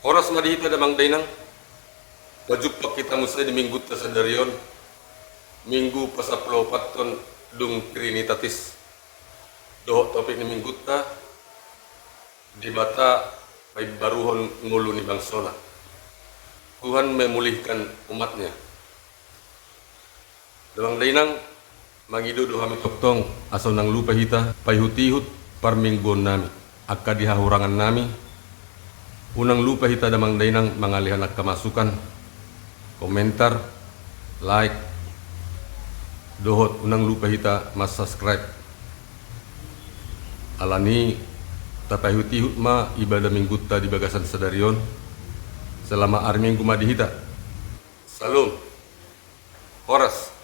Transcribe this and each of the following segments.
Oras madihita damang dainang. Pajupak kita musay di minggu ta sa darion. Minggu pasaplo paton dung trinitatis. Doho topik ni minggu ta. Di bata ay baruhon ngulu ni bangsona. Tuhan memulihkan umatnya. Damang dainang magido do kami toktong aso nang lupa hita payhutihut parminggon nami. Akka dihahurangan nami. Unang lupa hita damang dainang mangalihan ak kemasukan, komentar, like, dohot unang lupa hita mas subscribe. Alani tapay hutihut ma ibadah minggu ta di bagasan sadarion selama arminggu madi hita. Salam. Horas.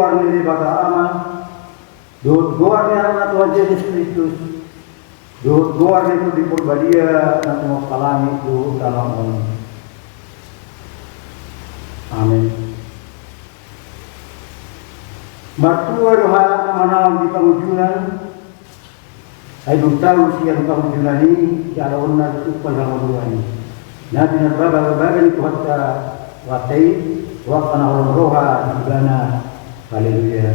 goar ni baga ama, doa goar ni anak Tuhan Yesus Kristus, doa goar ni itu diperbadia dan semua kalami itu dalam Allah. Amin. Mertua doa mana di pengujunan, ay tahu siya ng pengujunan ini, siya na itu pangalaman ini. Nabi nagbabaga ni Tuhan sa watay, wak panahon roha, ibana, haleluya.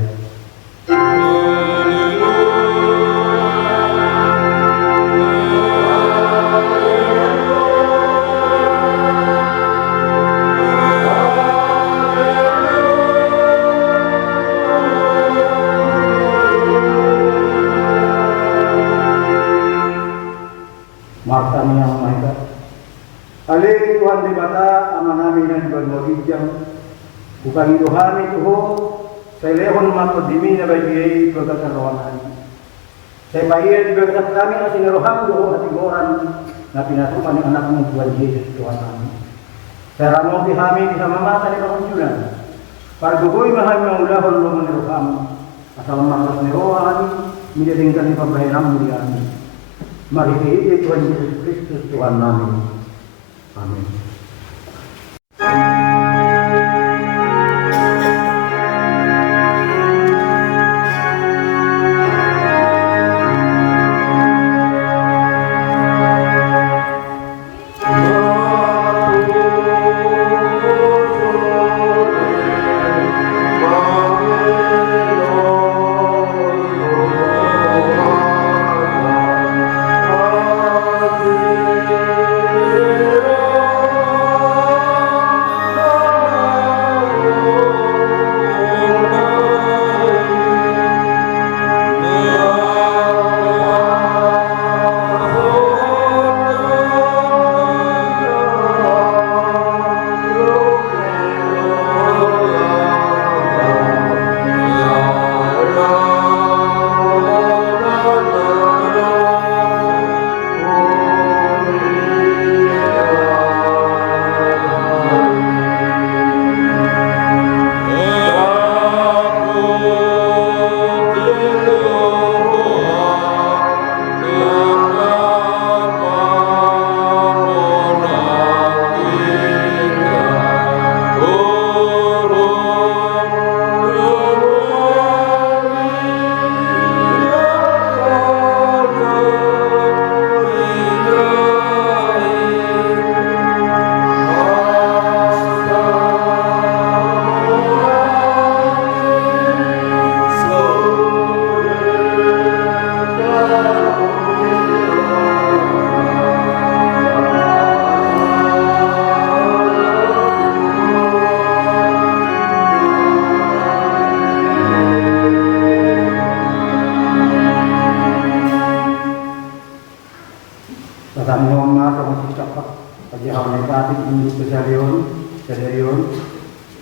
Marta yang mahika. Ali Tuhan di bata ama namin na dibalmoridyang bukan itu kami tuho sa lehon matodimi na bagay pagkakaroanan. Sa bahiya di bagay kami na sinaroham doon at igoran na pinatuman ng anak ng Tuhan Yesus Tuhan namin. Sa ramon di kami di sa mamata ni kamunjunan. Para dugoy mahal ng ulahon lumon ni roham. Asal makros ni rohan, minilingkan ni pabahiram di amin. Marikihi Tuhan Yesus Kristus Tuhan namin. Amin.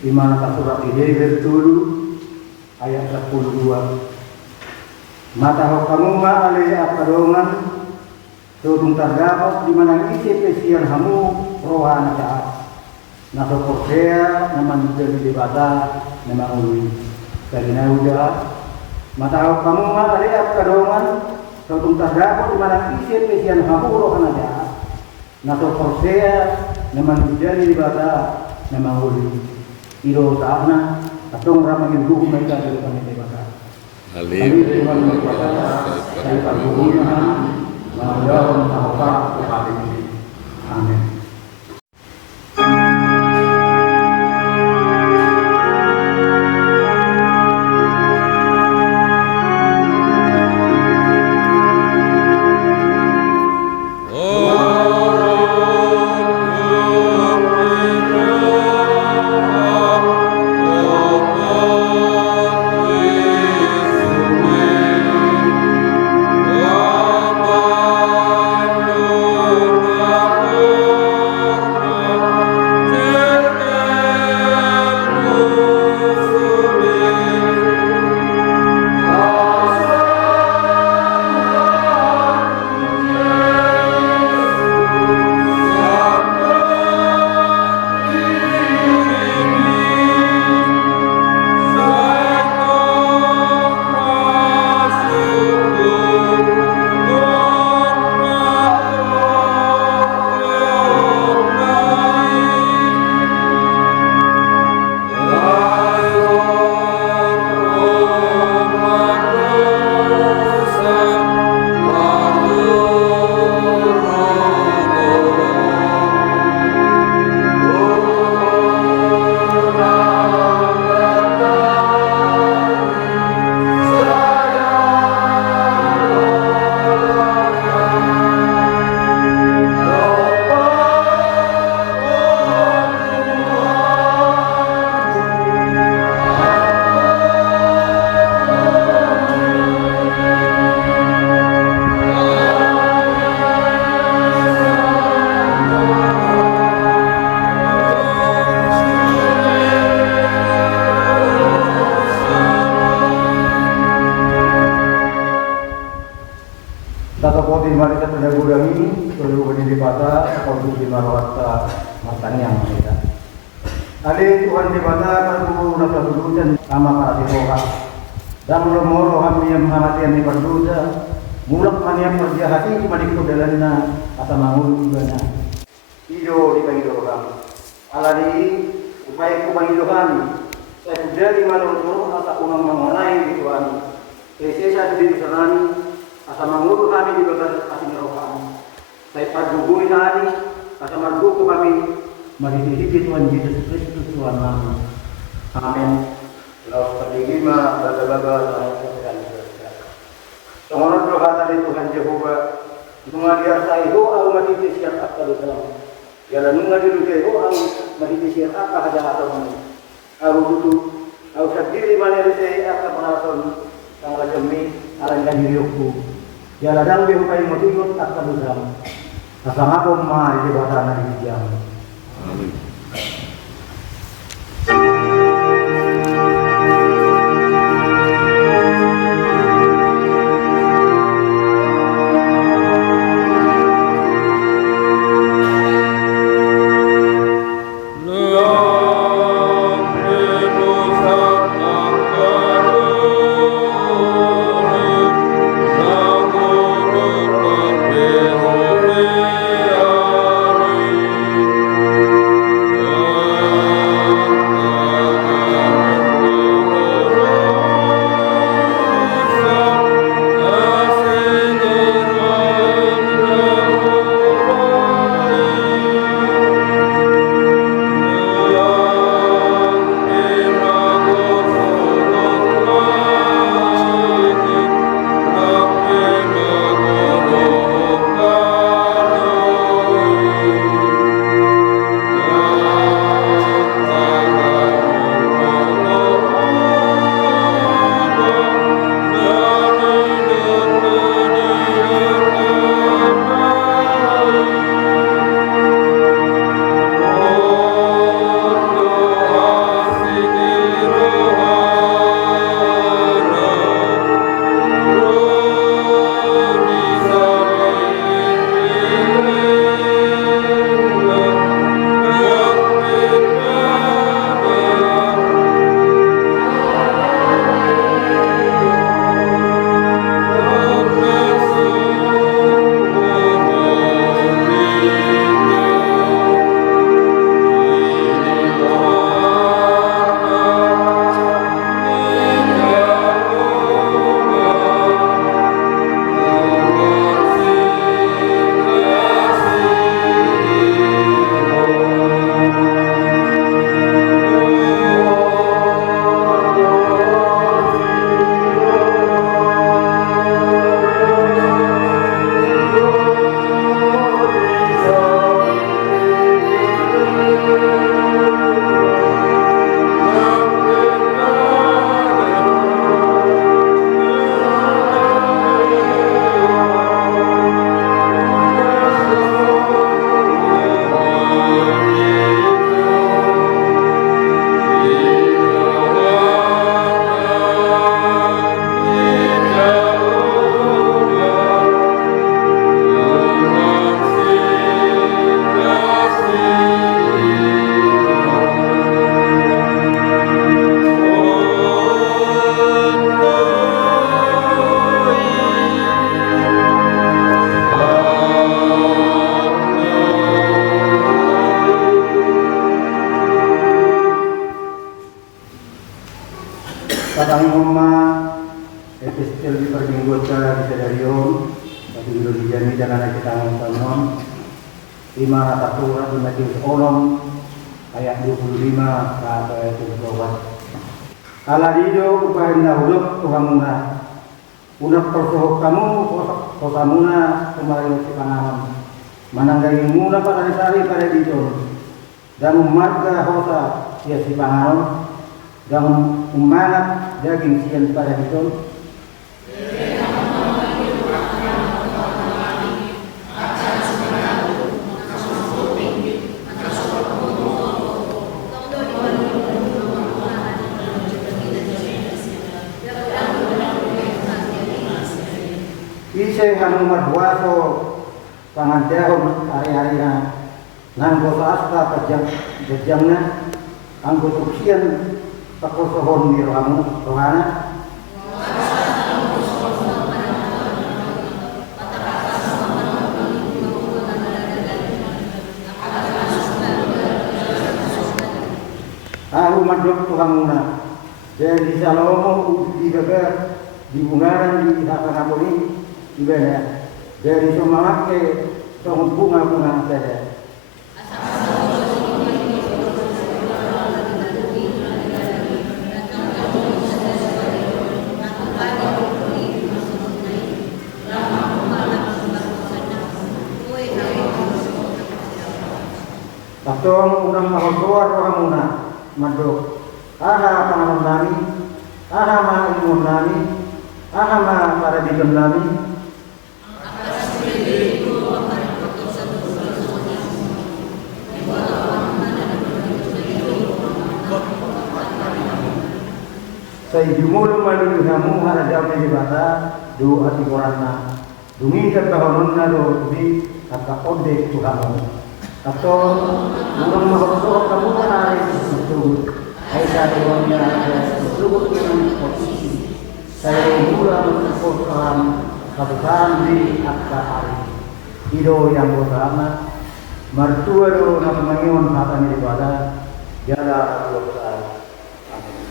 Di mana surat Hizqiyah dulu ayat 12. Mata kamu ma alai akadongan turun terdapat di mana isi pesian kamu rohana taat. Naso korsea naman jadi debata naman ului. Karena udah mata kamu ma alai akadongan turun terdapat di mana isi pesian kamu rohana taat. Naso korsea naman jadi debata naman ului. Iro saana atong ramagin hukum mereka dari panitia. Haleluya. Dari pagbubuhan mengadakan apa hari ini. Amin. Oh di mari sa pinagurang ini, tuloy ko din bata, ako di marawat matanyang kita. Ali Tuhan di bata, kalau na kasulutan, tama para si Tuhan. Dan moro kami yang mengamatian ni berdosa, mulak man yang berjahati, cuma dikudalan na, asa mangul juga na. Ido di Pangilohan. Alani, upaya ko Pangilohan, saya sudah di manurut asa unang mangunay di Tuhan. Saya sa di sanani, asa mangul kami di bagas ating rohan. Saya pagbubuhay kami, asa margo ko kami, mahihihi Tuhan Yesus Kristus Tuhan namin. Amen. Laos patigima, baga-baga, sayang kesekian. Sumunod doa dari Tuhan Jehovah, mengajar saya doa matitis yang akan dalam. Jalan mengajar doa matitis yang akan ada atau aku tutup, aku sendiri mana saya akan menonton tanggal demi arang diriku. Jalan yang diupai motivut akan dalam. Asal aku mah di bawah tanah di jam. Amin. Patang Mama epistel di perminggota di Sedarion, tapi Indonesia ini jangan kita ngomong. 5 Surat di Matius Olom ayat 25 ke ayat 24. Ala dido upaya nahudok Tuhan muna. Unak persohok kamu kosamuna kemarin si pangaman. Mananggaing muna pada sari pada dido. Dan umat hosa ya si pangaman. Dan umangat daging siyan pada dido. Kisah kanu madwaso pangantehon hari-hari na nganggo saasta kejamna anggo tuksian pakosohon di rohana madruk tuhamuna dari Salomo di gagar di bungaran di Hakanapoli di bena dari Somalake tong bunga saya Patong unang mahogor rohamuna madruk aha pangalan nami aha ma ilmu nami aha ma paradigam nami say jumulu maluluhamu harajam di bata do ati koranna duminta tahononna do di kata ode tuhamu atau urang mahogor kamu hari itu ay salunya tersebut dengan posisi saya mula menemukan kebesaran di akta hari hidup yang bersama mertua do namanyon hatan ibadah jala dosa amin.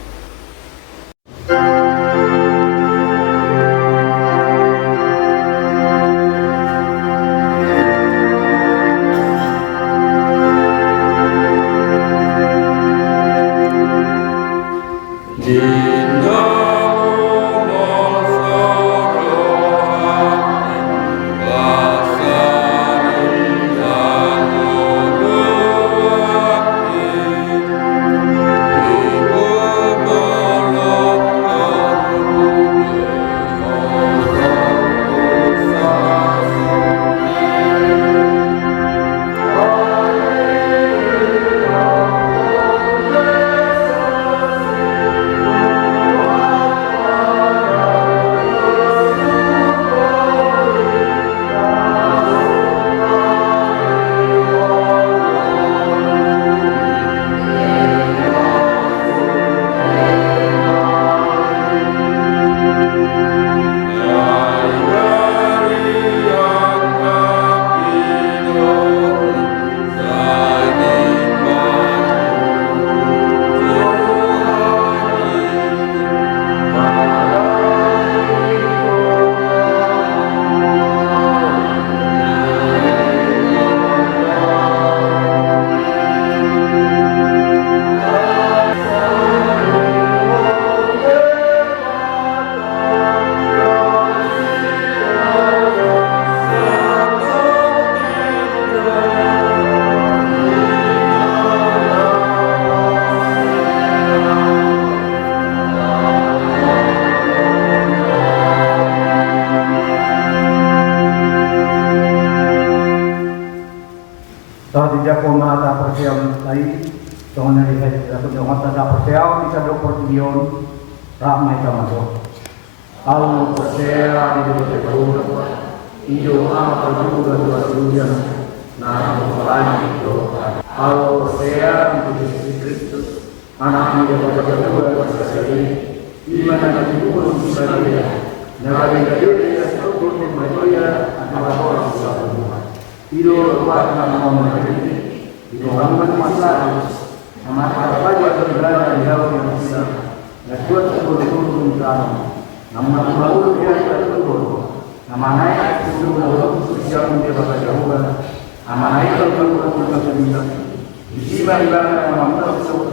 Jako mata persiaw tadi, jangan dari saya dapat jangan tanda persiaw bisa dokter tujuan ramai kamu. Kalau persiaw di dalam perut, hidung apa juga dua tujuan, nah mulai itu. Kalau persiaw di Kristus, anak dia pada kedua sekali, iman dan iman bisa dia. Nabi dia sebut Maria adalah orang Tuhan. Hidup warna nama Muhammad Masalah nama apa yang berada di dalam yang besar dan buat seluruh dalam nama seluruh dia seluruh nama naik seluruh sosial media pada jauhan nama naik seluruh sembilan di sini nama Muhammad seluruh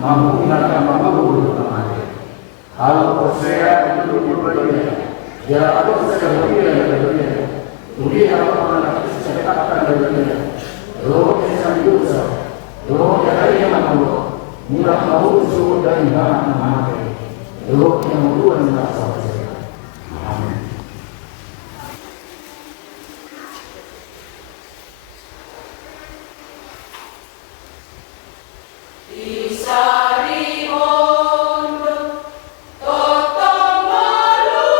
mampu ingatkan mampu nama kalau saya itu berbeda dia ada sesuatu Uli apa saya akan berjalan. Roh yang juga, roh yang mana murah mahu suruh dan mana roh yang dua merasa. Amin. Isari mondo, totong malu,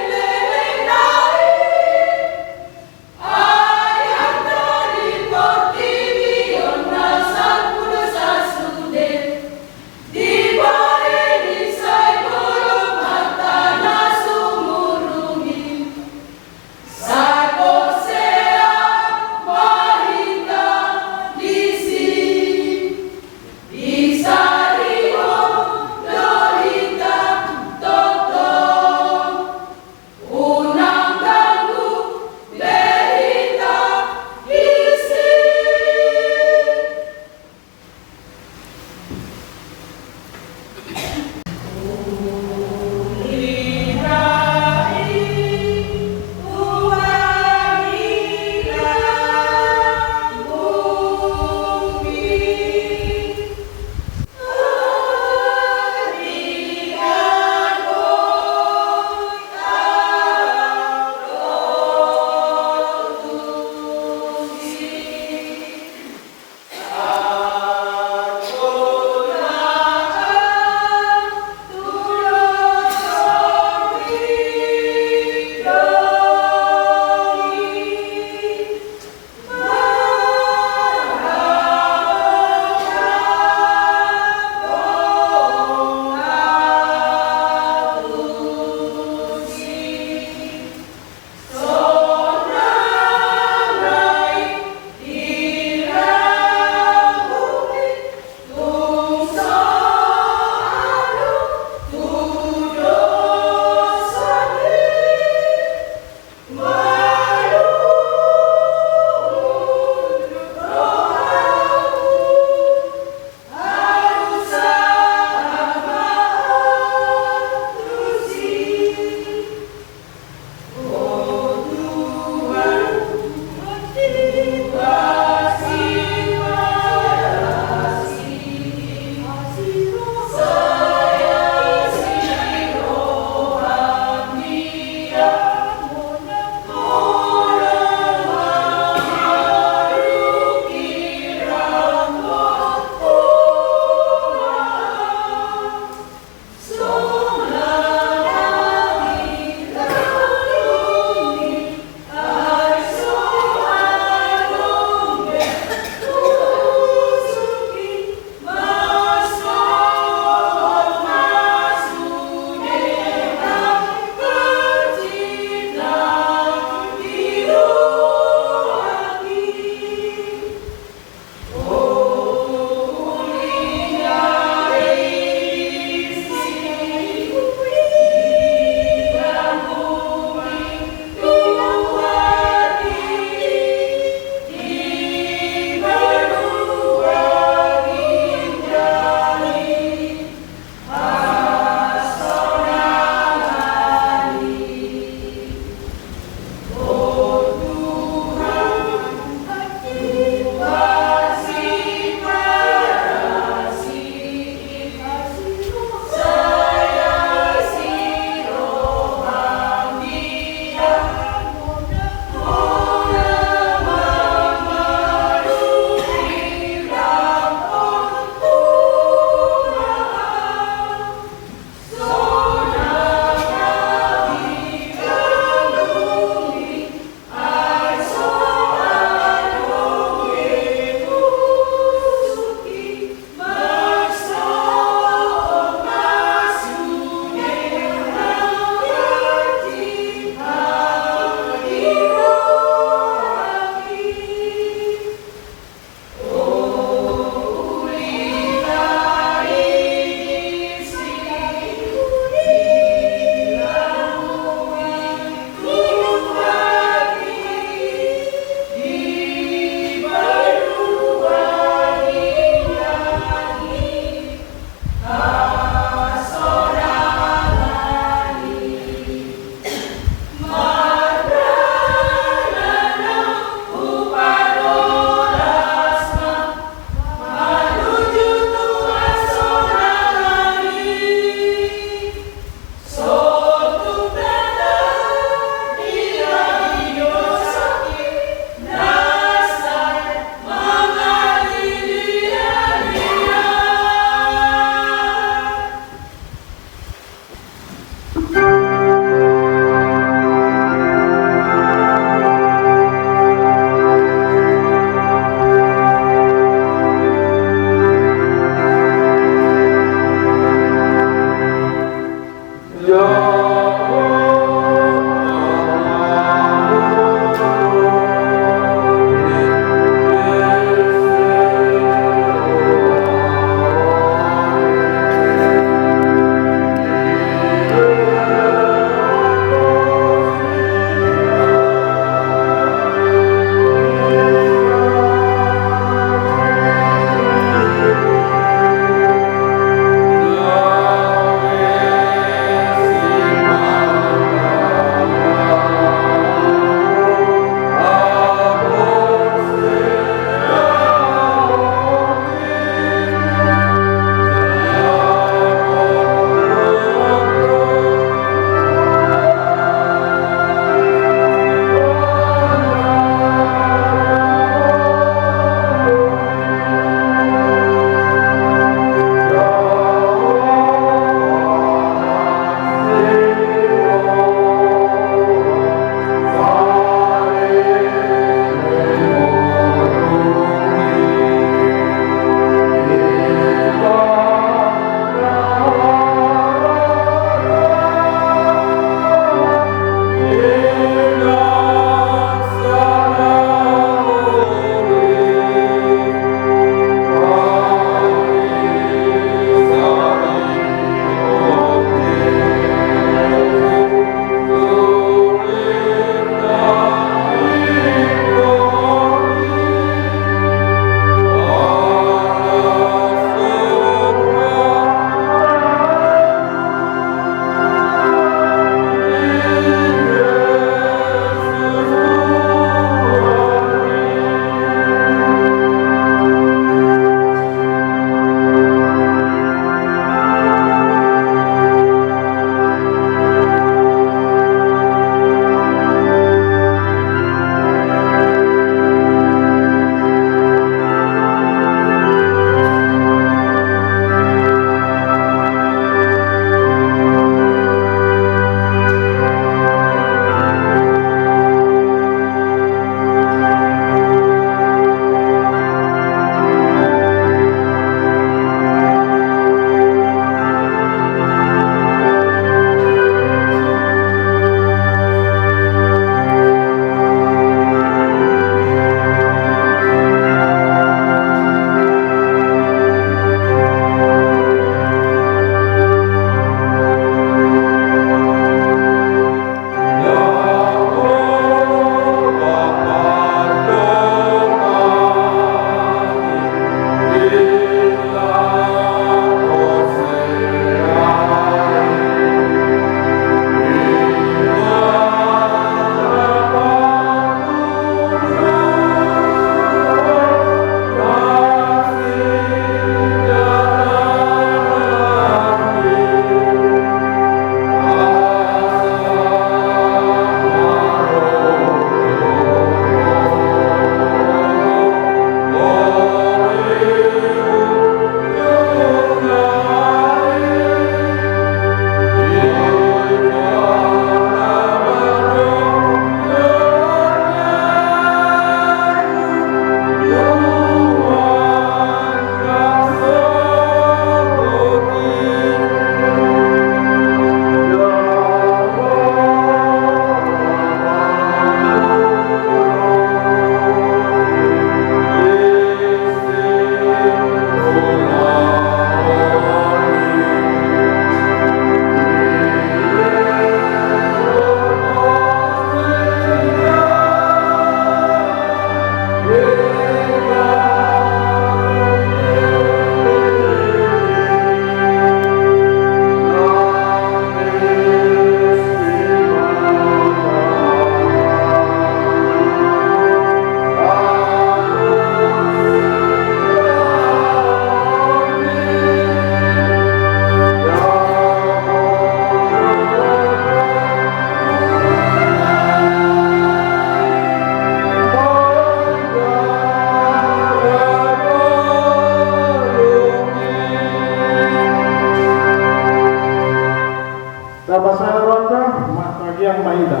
ita.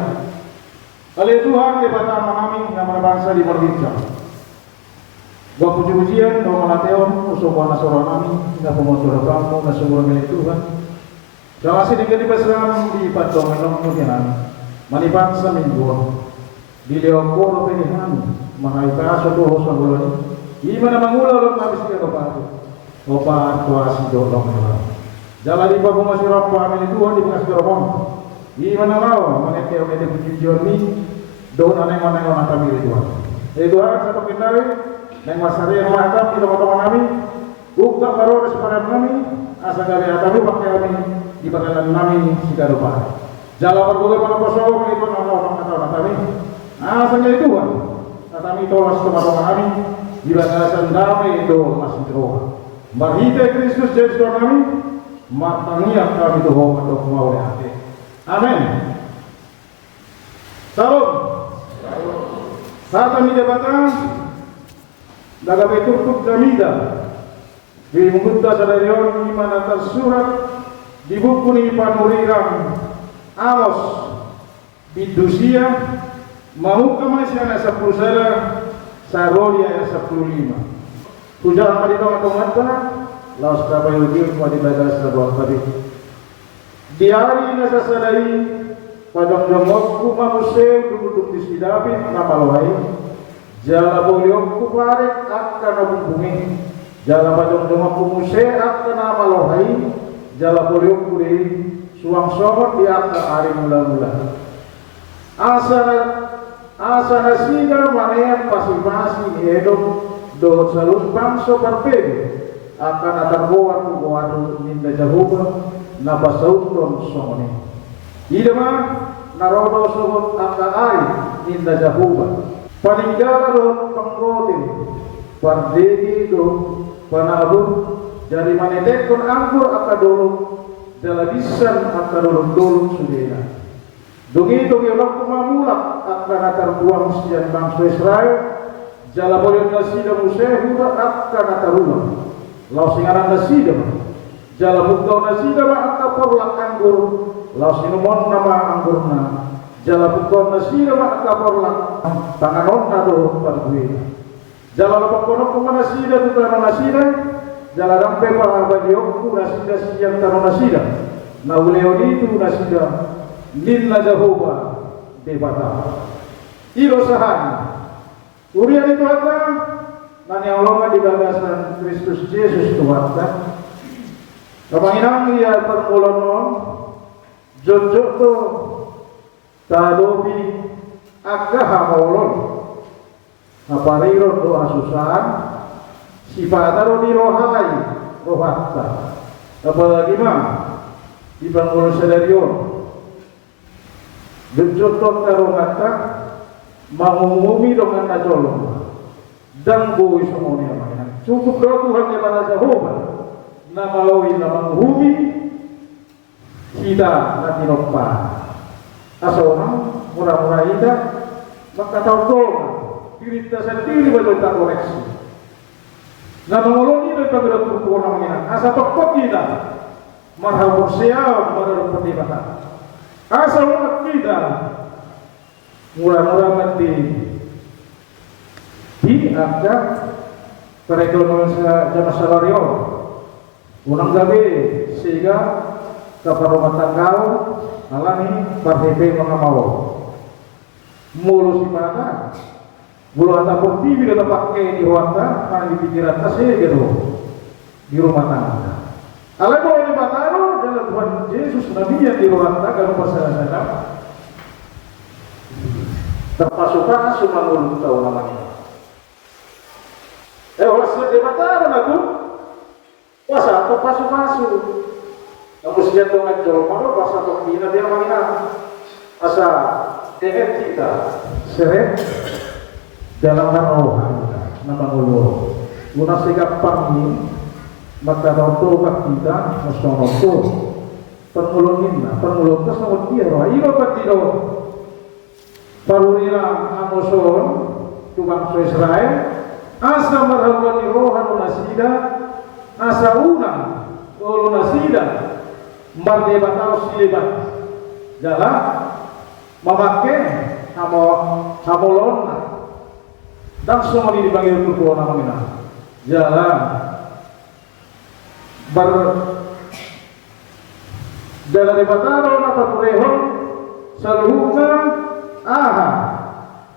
Ale Tuhan di bata kami nga mga bangsa di berbincang. Gua puji-pujian do malateon uso buana sora nami nga pomotor kamu na sumur milik Tuhan. Jalasi di pasram di patong enong mutihan. Manipan sa minggu. Di leoko no penihan mga itaso do sa bulon. Ima na mangula lo kami sa kapatid. Opa tuasi do long na. Jala di pa pumasirap pa amin Tuhan di mga sirapong. Ima na lao manekeo kete pujian ni doon anay manay kami Tuhan. Tuhan sa pagkitari nang masari ang mahadap kita matawang namin ugda karo sa parang namin asa gabi atami pakai kami di pagkalan namin si karupa jala perbulan para poso itu orang kata kami asa gabi Tuhan kami tolas ke matawang namin di bagasan damai itu masih terus marhite Kristus Yesus Tuhan kami matangnya kami Tuhan untuk mau hati amin. Salam saat kami debatan Nagabeturtuk Damida di Mungutta Sadarion di mana tersurat di buku ni Panuriram Amos Bidusia mau kemasian 10 Sarolia 15 Puja amadi dong atau mata laos kabayudil pada bagas sebuah tadi di hari nasa sadai padang jomok kumamuse duduk di sidapit nama lohai jala bolyong kuparek akan nabubungi jala padong doma kumuse akan amalohai jala bolyong kuri suang somot di akan hari mula-mula asa nasiga manean pasi-pasi ni edom do salus bangso parpego akan atargoan kukuwaru ninda jahuba napasauton somone idama narodo somot akan ay ninda jahuba paninggalan do pangrodin pardegi do panabur dari manetekon anggur akadolong jalabisan akadolong sudena dongi olak kumamulak akan atarbuang sian bangsa Israel jalabolong nasida musehuda akan atarumah lau singaran nasida jalabukau nasida akaporlak anggur lau sinumon nama anggurna jalabukau nasida akaporlak tanganon na do parguina jala lapakono kuma nasida tu tano nasida jala dampe pa abadiokku nasida siang tano nasida na uleoni tu nasida ninna jahoba debata iro sahani urian itu ada nani Allah di bagasan Kristus Yesus Tuhan kamanginang iya permulonon jojo to tadobi agaha maulon apariro do asusan sifataro di rohai rohatta apalagi mah di bangun sedarion benjotot karongata mengumumi dengan najolong dan bui semuanya mainan cukup doa Tuhan kepada Jehovah nama lawi nama menghumi kita nanti nopa asal murah-murah ida maka tahu tolong diri kita sendiri baru tak koreksi nah mengolong ini pada turun namanya asal tokok kita marhabur siap pada pertimbangan asal umat kita murah-murah mati ada perekonomian jamaah salarial unang gabi sehingga kepada rumah tangga alami partai mga mau mulus di mana bulu ataupun TV kita pakai di ruang mana di pikiran tas gitu di rumah tangga alai boleh di bataro dalam Tuhan Yesus Nabi yang di ruang tangga kalau pasangan terpasukan cuma mulut tahu namanya wasit di bataro aku wasa atau pasu-pasu kamu sejak dengan jauh mana pas atau bina dia mana asa dengan kita seret dalam rohan nama ulu guna sikap panggil maka rotobat kita masonoto permulungin permulung terus nomor dia roh iya patino parurira amoson tubang Israel asa marhaban rohan nasida asa unang kalau nasida marde batau silebat jala memakai hamolon dan semua ini dipanggil kukuh namanya jalan jalan di bataro napa kurehon seluhnya aha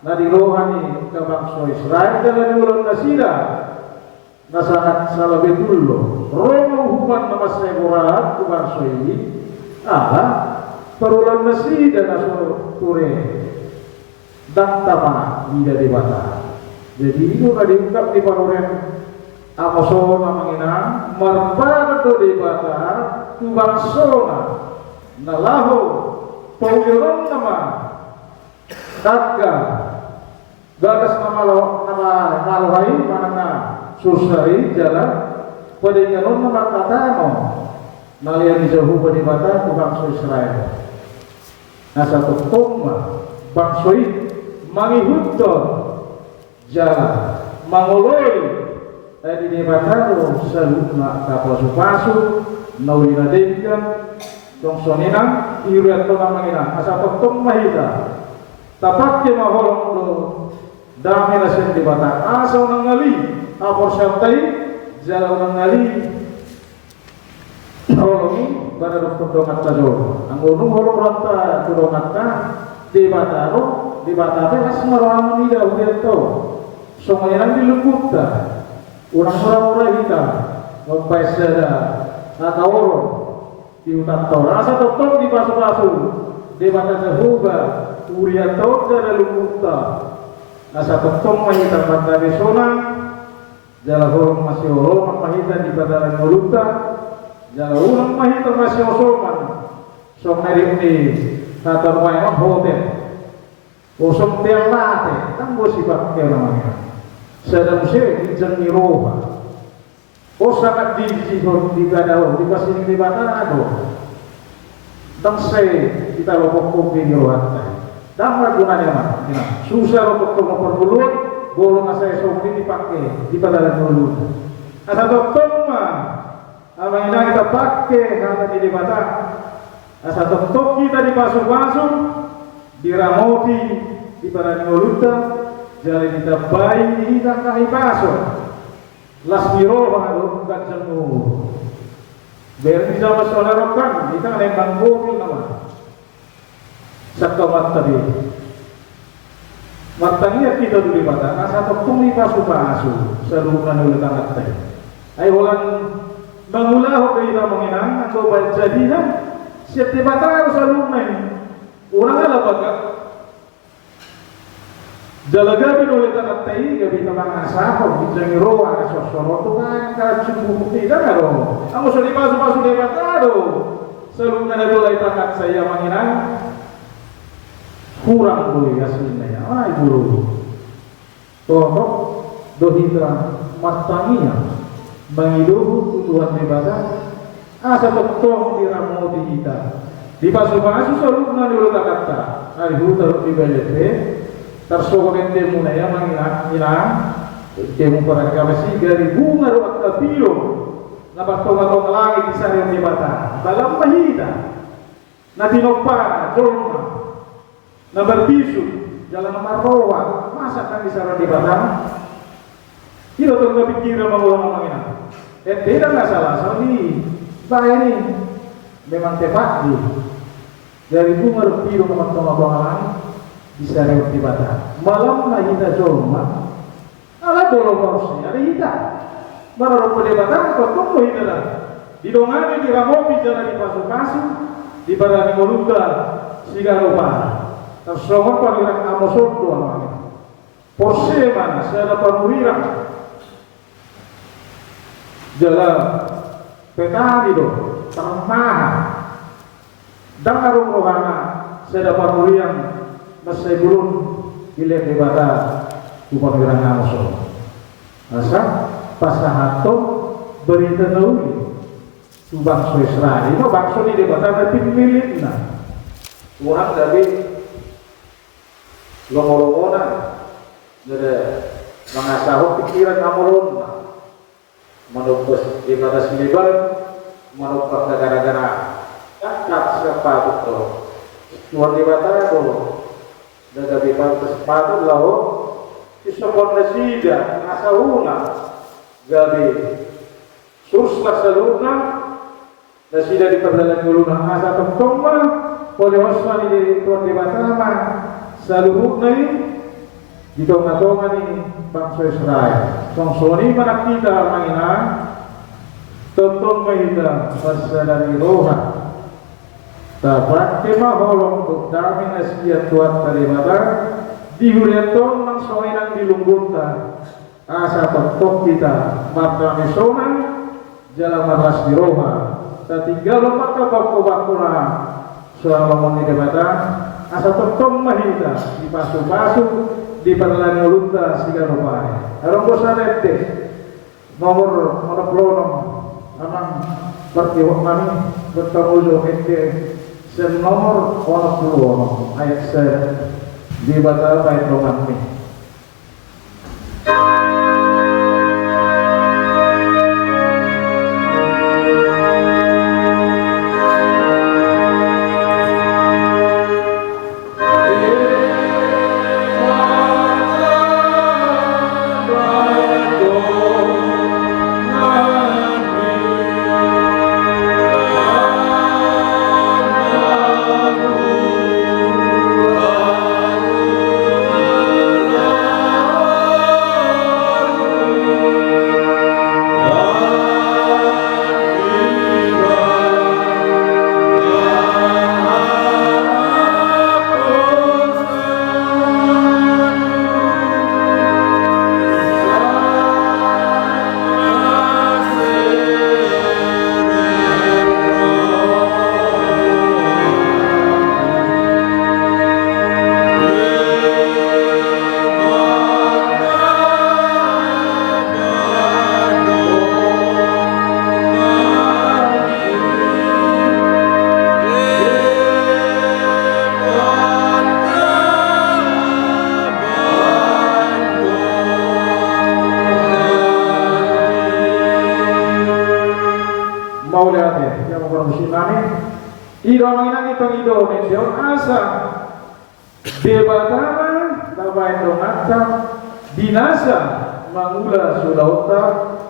na dirohani ke bangsa Israel jalan di ulang nasida na sangat salah betul loh romo hukuman nama saya murad ke bangsa ini aha perulang nasida na suruh kure dan tama tidak dibatal jadi itu tadi diungkap di paruren Amoso namangina marbato di batar tu bangsona nalaho pauliron nama tatka gagas nama hai manana susari jalan padingaron nama katano nalian jauh di batar tu bangsa Israel nasa tukoma bangsoi mangihuddo jalan mangoloi di debatado salutna kapasu-pasu naulina dengkan tong sonina iruat to namangina asa tong mahita tapak ke maholong do dame na sen debata asa nangali apor santai jala nangali holongi pada dokter dongat tajo anggonung holong ranta dongat ta debatado debatado asmaran nida udeto songoyan dilukutta orang-orang kita membaca nataworo di utak tau rasa totok di pasu-pasu di mata Jehovah uriat tau dari lukukta rasa totok mahita mata besona jala horong masih horong mahita di badaran mulukta jala ulang mahita masih osoman sok nari ini tatar waimah hotel osok telate kan bosibak kaya namanya sedang saya dijeng miroha oh sangat dijihon di gadao di pasini di batado dan saya kita lopok kopi miroha dan gunanya mah susah lopok kopi perbulut bolong saya somni dipakai di padaran mulut asa dokter mah amina kita pakai kata di bata asa dokter kita dipasuk-pasuk diramoti di padaran mulut jadi kita bayi kita kahi paso las miroha lo kacemu beri sama saudara kan kita lembang mobil nama sakamat tadi martania kita dulu mata asa tokumi pasu serukan oleh tangan tadi ai holan bangulah kita mengenang atau jadinya setiap mata harus alumni orang ala baga Jalagabi oleh tanah tei, gabi teman asahor, bijangi roa, asosoro tu kan, kalau cukup tidak ada. Kamu sudah masuk debat ada. Sebelum ada mulai tangan saya menginang, kurang boleh aslinya. Ay guru, tohok dohitra matanya, mengiduh tujuan debat. Asa betul diramoti kita. Di pasu-pasu sebelum ada mulai kata, hari hutar di BLT. Tersokorin temu na yang ilang temu para kawasi dari bunga ruat kapilo na patong langit di sarang di bata dalam mahita na tinopara joma na berbisu jalan marrowa masa kan di sarang di bata kita tuh nggak pikiran mengulang ngomongin tidak nggak salah soalnya bahaya ini memang tepat dari bunga kapilo na patong langit bisa lewat di batas malam na kita joma ala bolong korusnya ada kita baru pada batas kau tunggu kita lah di dongane di ramopi jalan di pasu-pasu di barani moluda siga lupa tersongong panggilan amosot doang lagi porse mana saya dapat murirak jalan petani do termaha dan arung rohana saya dapat murirak masih belum dilihat di bata upah gerang namuso. Masa pasahato berita tahu tu bangsa Israel. Itu bangsa ni di bata tapi milik na. Orang dari lomolomona dari mengasah pikiran namolon menupus di bata sinibar menupus gara-gara tak siapa betul. Tuan di bata itu gabi pantas patut lao isokon na sida asahuna gabi susla saluna na sida di perdalan guluna asa tongtongma pole osman di tuan di batama saluhuk na di tonga-tonga ni bangsa Israel songsoni manak kita mangina tonton mahita pasadari roha dapat tema holong untuk dami nasihat tuat dari mata dihuriaton nang soinang dilunggutan asa tontok kita mata mesona jalan maras di roha tatinggal lemak kabak-kabakuna selama moni debata asa tontok mahita di pasu-pasu di perlani ulunta siga rupane arong bosanete nomor monoplonom amang bertiwak kami bertemu ente sen nomor 20 ayat di batal ayat roman ini. Irang itong Indonesia asa debatana tabain donata dinasa mangula sudauta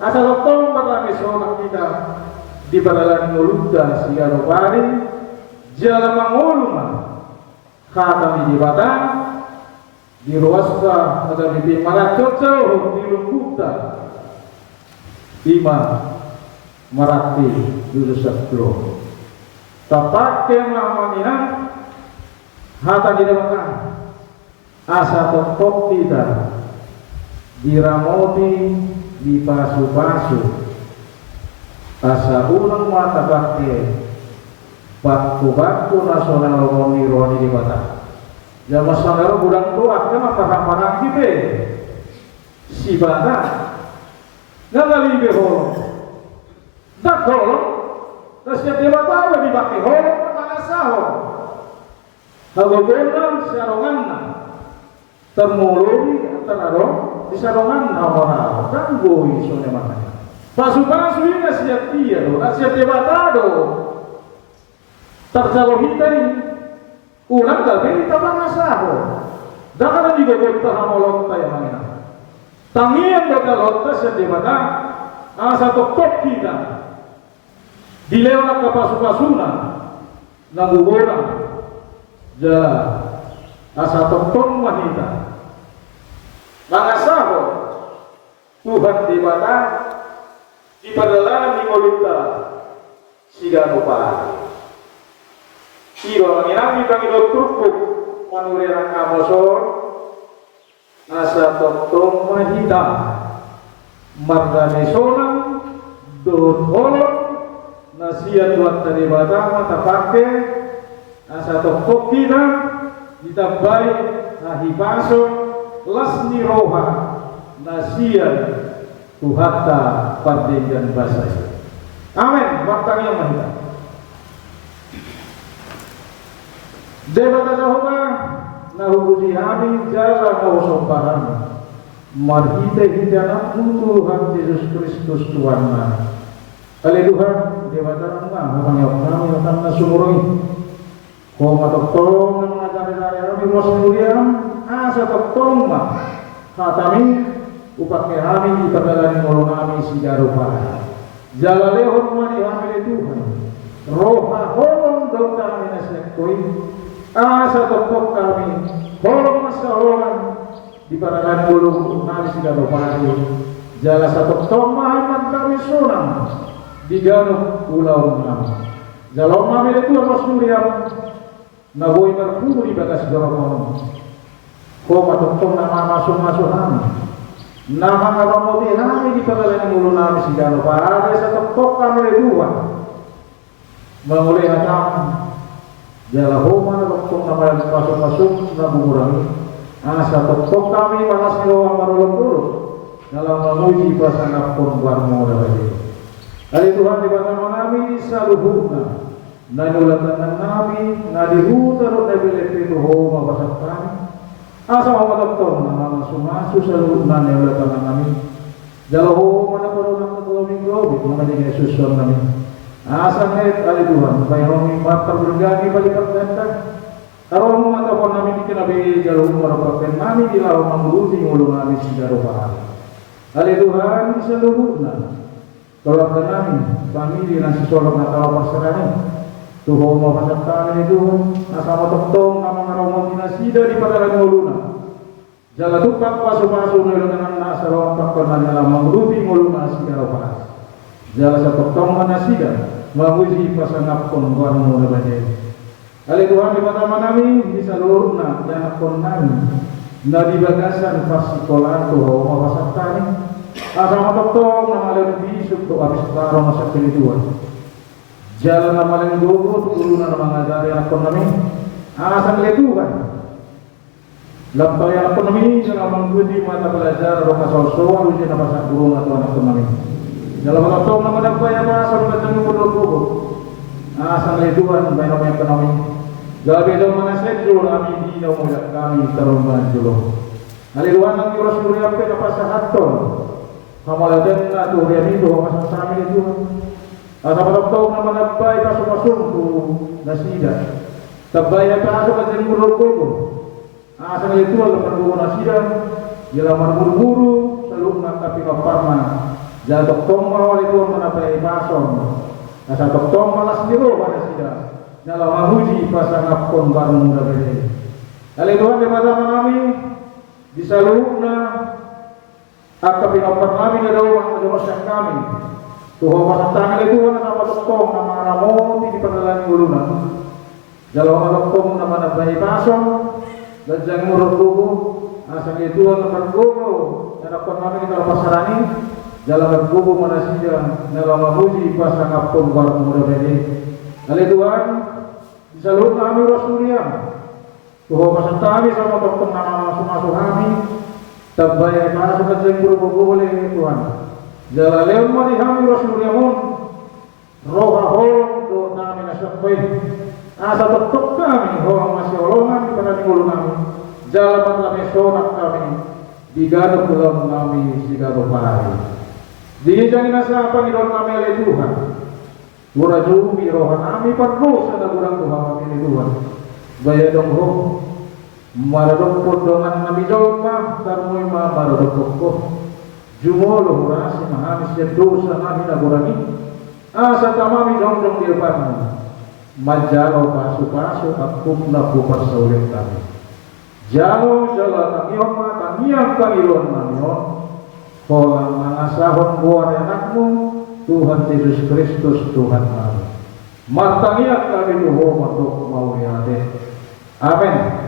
asa lotong berlami sonak kita di balalan ngulunda siya rupari jala manguluma kata di batang di ruasta ada bibi maracoco di lumbuta ima marati dulu sebelum tapak kemamaninan hata di depan asa toktok kita diramoti di pasu-pasu asa unang mata bakti bakku nasional roni di mata zaman saudara budak tua kena parang-parang kita si bata nggak kali behol tak holong Nasihat dia batawa di baki holong kemana sahol hagogonan sarongan termuluri antararo di sarongan awal ganggu isu mana pasu-pasu ini nasihat dia do nasihat dia batado tercalo hitari ulang gabi tabang sahol dakana digogol tahamolot tayo mangina tangian bakalot nasihat dia bata asa tok kita dilewat ke pasu-pasuna nanggugoran jalan asa tongtong wanita mangasaho Tuhan di mata di padalanan di molita siga upah iro nginami kami turkuk manurerang kamosor asa tongtong wanita margane sonang dot holong nasihat buat dari batang mata pakai asa toktok kita ditambahi nahibaso lasni roha nasihat tuhata panding dan basai amin batang yang mahita debata sahoba nahubuji hami jala kausompahan marhita hidana Tuhan Yesus Kristus Tuhan Haleluya, dewata nang hamanya kami akan nasumuroi. Ko matotong nang ngajari dari kami mos mulia asa toktong hatami upake kami di perjalanan ngolong kami si garupa jalalehon mani kami Tuhan roha holong dong kami nasektoi asa toktok kami holong masaholan di perjalanan ngolong kami si garupa jala satu tomahan kami sunam di ganuk pulau kami jalau kami itu harus muriam naboy berkubu di bagas gorong ko matutong nama masuk kami nama karomoti kami di pagalanan ulo namin si gano para sa tuktok kami dua mengulih hatang jala homa na tuktok nama yang masuk na mengurangi asa tuktok kami mga silawa marulong-ulong dalam memuji pasangan pun warmo dari hari Tuhan di bawah kami sa luhurna nanulatan namin na dihutarot na bilepito ho mabasat kami asa mamatagtong na mga sumaso sa luhurna nanulatan namin dalaw ho manaparo ng nagawing globit mga naging Yesuson namin asa ngayon ali Tuhan mayroong matagulgani balikat ganda karong mga matapon namin ikinabi dalaw marapaten namin ilaw manguluting ulo namin si Garupahan ali Tuhan sa luhurna keluarga namin pamilya ng sisolong na tao pasarani Tuhan mau pasapkan itu asama toktong nama ngaromong dinasida di padaran nguluna jala tupak pasu-pasu dengan nasarong pakon na mangrupi nguluna si garopas jala sa toktong manasida mamuji pasangapon warmo na bade ali Tuhan di pertama namin di seluruh na yanakon namin na di bagasan pasikolan Tuhan mau pasapkan asama toktong nama lebih bisuk to abis karong sa pilituan jalan amalan dogo turunan mga dari akon namin asang letukan lampay akon namin jalan mangkudi mata pelajar ro kasawsawa uji na pasak gurong atau anak namin dalam waktu nama dampay apa asal datang dogo asang letukan bayan apa yang namin gabi daw mga sedyo kami di daw mulak kami tarungan julo haliluan ng Diyos muriape kapasahaton kamaladan na turian ito kapasak sa amin ito asapataptaw na manabay pasok-pasok to nasida tabay ay pasok at yung murog-gogo asang ito ang marungo nasida yala marmuru-muru sa loob ng kapikaparma jala toktong mawal ito ang manabay pasok asa toktong malas niro nasida yala mahuji pasangapon barong mula bede alituhan di mata kami di sa loob na at kapikaparma namin na daw ang madumasyak kami Tuhan pasantangan itu na matutong na mga ramon di paglalang ulunan. Dalawa matutong na manabay pasong, ladyang murot dugo, asang itu na paggugo, na nakon namin ito pasarani, dalawa gugo manasida, dalawa mamuji pasangapon warang mura bede. Alituan, sa loob na aming rasulyan, Tuhan pasantangan sa matutong na mga sumasuhami, tabay ay pasong ladyang murot dugo Tuhan. Jala leon mani kami Rasulullah roha holong do nami nasakoi asa tuktuk kami hoang masih olongan pada minggu kami jala patami sonak kami digado pulang kami sigado pari dijangin nasa pangidon kami oleh Tuhan murah jumi roha kami perlu sana kurang Tuhan kami Tuhan baya dong ho maradong podongan nabi jolma tarmui ma maradong pokok Jumolo rasi mahamis ya dosa kami nagurangi asa tamami jongjong di depanmu majalo pasu-pasu akum naku persaulit kami jalo jala tangion ma tangiang kangilon namion kolang mangasahon buat anakmu Tuhan Yesus Kristus Tuhan kami martangiak kami Tuhan untuk mau yade amin. Yeah.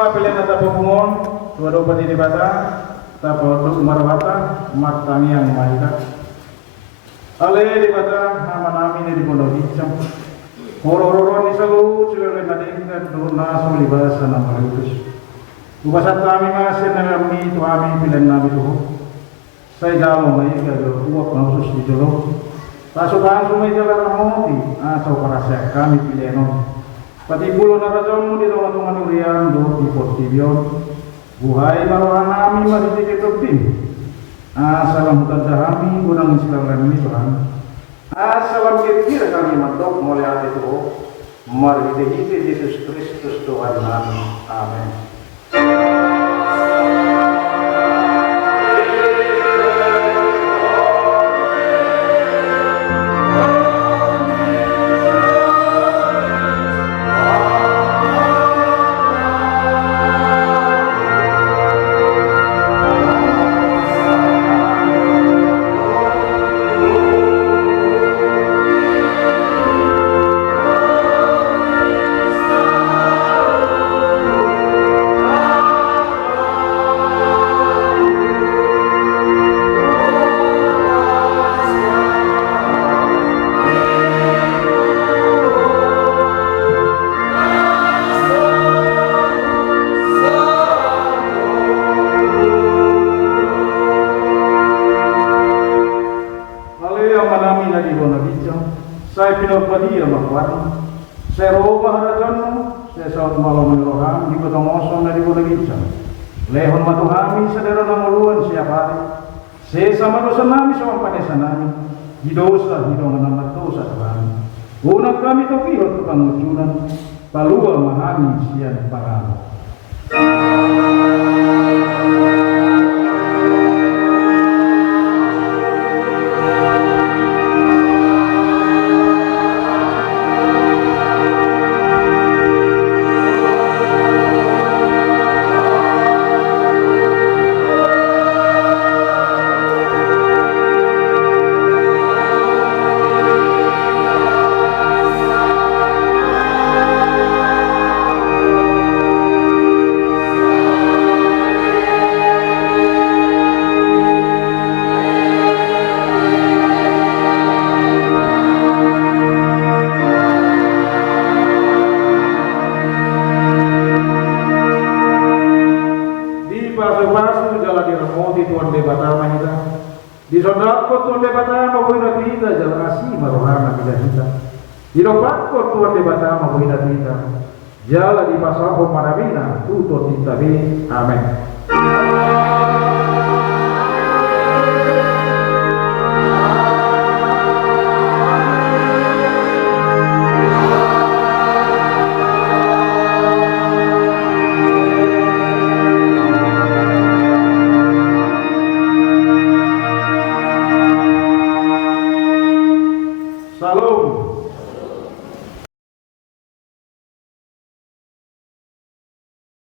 ma pilihan na tapupungon, tuwado pa di bata, tapos umarawata, matangiyang mahika. Ale di bata, nama namin di Pulau Hicam. Horor-hororan di salu, sila rin nadinggan doon na sulibasan ng Marikus. Ubasat kami masih na kami itu kami pilihan namin ito. Saya jauh may kagak uap nausus di dulu. Pasukan sumay jalan ramoti, asal parasya kami pilihan. Pati pulau narajon di tungan-tungan urian do di Portibion. Buhay maruhan namin maritikit tim. Salam hutan kami gunang silang ini Tuhan. Salam kira-kira kami mandok mulai hari itu. Mari kita Yesus Kristus Tuhan kami. Amin. Saya pinagpadi ang makwati. Saya roba harajan mo, saya saot malam meroham, di batang osong na di ko nagitsan. Lehon matuhami sa dero ng uluan siya pari. Saya sama dosa nami sa panesan nami. Di dosa, di dosa ng matosa sa kami. Unang kami to kihot to pangutunan, palua mahami siya paramo. Di sodako tuan debatama ko inatita jalan asih marohana bila kita. Di dopat ko tuan debatama ko inatita. Jala di pasako marabina tuto titabi. Amen. Salam.